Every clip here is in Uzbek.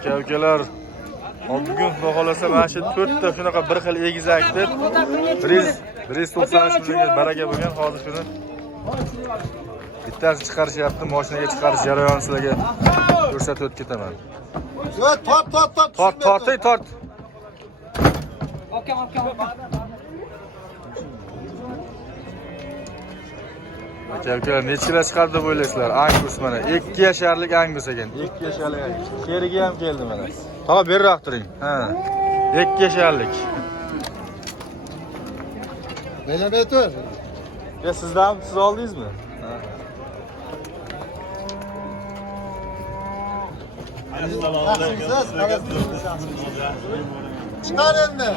Aka-ukalar, bugun xudo xolasa mana shu 4 ta shunaqa bir xil egizakni 193 millionga baraka bo'lgan. Hozir shuni bittasini chiqarishyapti, mashinaga chiqarish jarayonini sizlarga ko'rsatib o'tib ketaman. Yo, tort. Aka. Aka-ukalar, nechilar chiqardi deb o'ylaysizlar? Angus mana 2 yasharlik Angus ekan. 2 yasharlik Angus. Sheriga ham keldi mana. Tog'a beriroq turing. Ha. 2 yasharlik. Millimetr. Ya sizdan siz oldingizmi? Ha. Çıkar eline.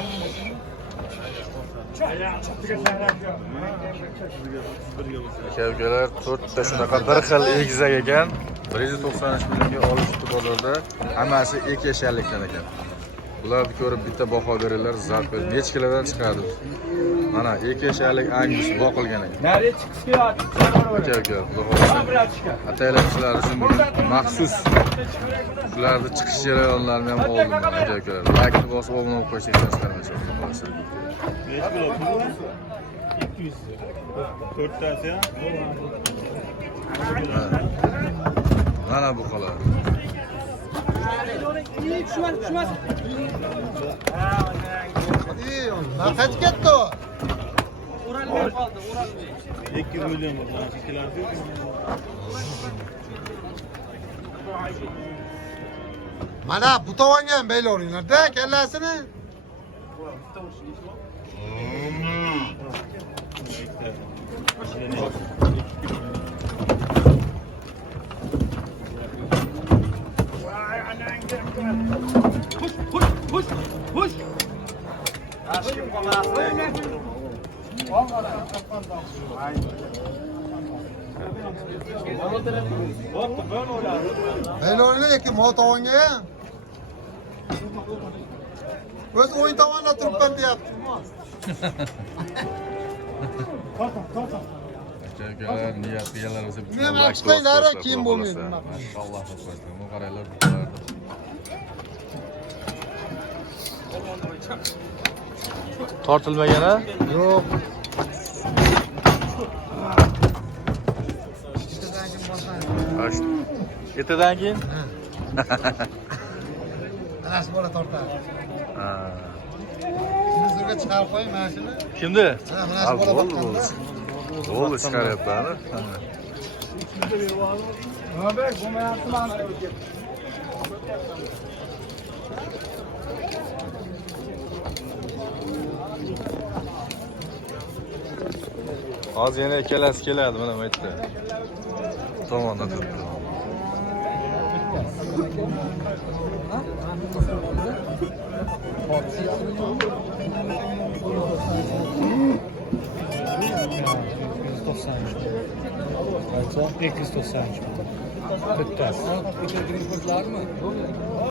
Aka-ukalar 4 ta shunaqa bir xil egizak ekan. 193 millionga olishdi bozorda. Hammasi 2 yasharlikdan ekan. Bularni ko'rib bitta baho beringlar, zavq berib. Nechkilardan chiqadi? Mana 2 yasharlik Angus boqilgan ekan. Nereye çıkışıyor? Aka-ukalar, xudo xolasa. Ataylar sizlar uchun maxsus ularni chiqish jarayonlarini ham oldim. Aka-ukalar, like bosib obuna bo'lib qo'ysangiz qaramaysizlar, xudo xolasa. 5 kilo pul var. 200. 4 tanesi ya. Mana bu qolar. İyi oldu. Kaç gitti o? 200 milyon var. Şekiler diyor ki. Mana bu tavangan belli oluyorlar. De kellesini. Push. Belli oluyor ki o tavanga ya. Öz oyun tavanla turup ben de yaptım. Aka-ukalar, niyat qilganlar bo'lsa Men chiqinglar, keyin bo'lmaydi. Alloh xo'jasin. Bu qaranglar bularni. Tortilmagan a? Yok. Ertadan keyin? Anasi bola tortar. Ha. Şimdi zırga çıkar koyayım ben şimdi. Kimdi? Ha, Ha, bola bo'ldi, bakkanda. Bo'ldi, chiqaryapti. Abi, bu hayatım Hozir yana ikkalasi keladi, mana bu yerda. Tomonda turibdi. $293. Bittasi.